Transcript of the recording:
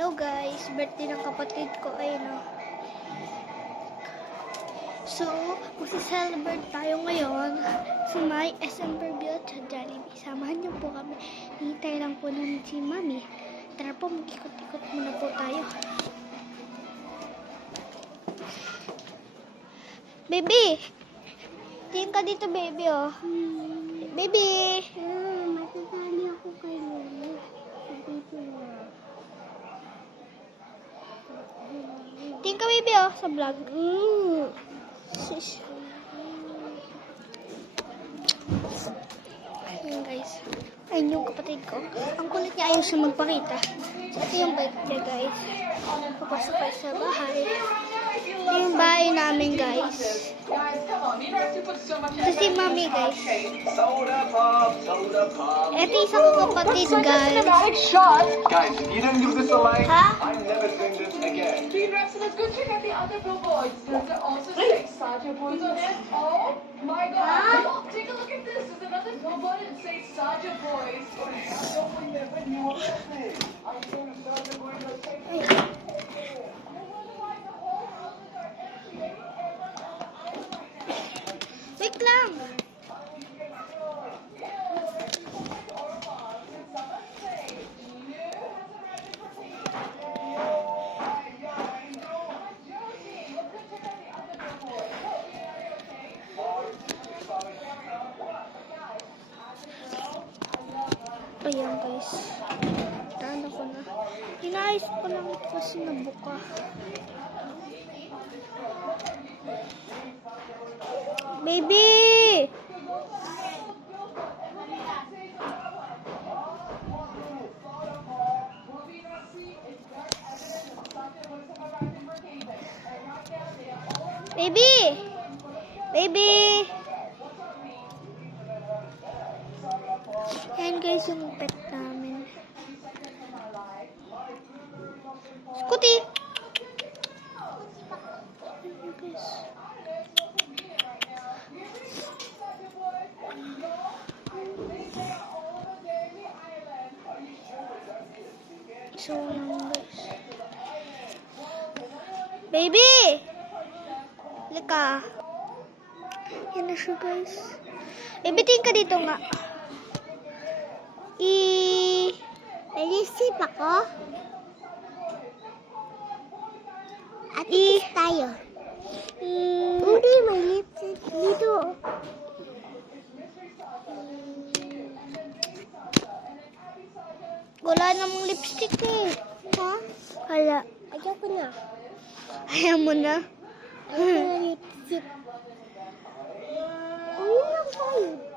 Hello guys, birthday ng kapatid ko ay So, magsi-celebrate tayo ngayon sa may SM Fairview at sa Jollibee. Samahan niyo po kami. Hintay lang po namin si Mami. Tara po, mag-ikot-ikot muna po tayo. Baby! Tingin ka dito, baby, oh. Baby! Matatali ako kay Lulu. Tingin ka, baby, oh, sa vlog. Shish. Ayun, guys. Ayun yung kapatid ko. Ang kulit niya, ayaw siya magpakita. So, ito yung bike niya, guys. Papasok kayo sa bahay. Ito yung bahay namin, guys. Ito si Mami, guys. Ito isa ko kapatid, guys. Guys, if you don't give this a like, Ha? I'm never doing this again. Let's go check out the other billboards. Does it also say Saja Boys on it? Oh my god. Oh, take a look at this. There's another billboard and it says Saja Boys. Wait lang. Ayan, guys. Ano ko na. Inaayos ko lang kasi nabuka. Baby! Baby! Baby! Ayan, guys, yung pet namin. Scooty! Ayan, guys. So, guys. Baby! Lika. Yan na siya, guys. Baby, tingin ka dito nga. May lipstick ako. At kiss tayo. Hindi, may lipstick dito. Wala namang lipstick eh. Ha? Wala. Ayaw ko na. Ayaw mo na. Ayaw ko na lipstick. Uy, lang tayo.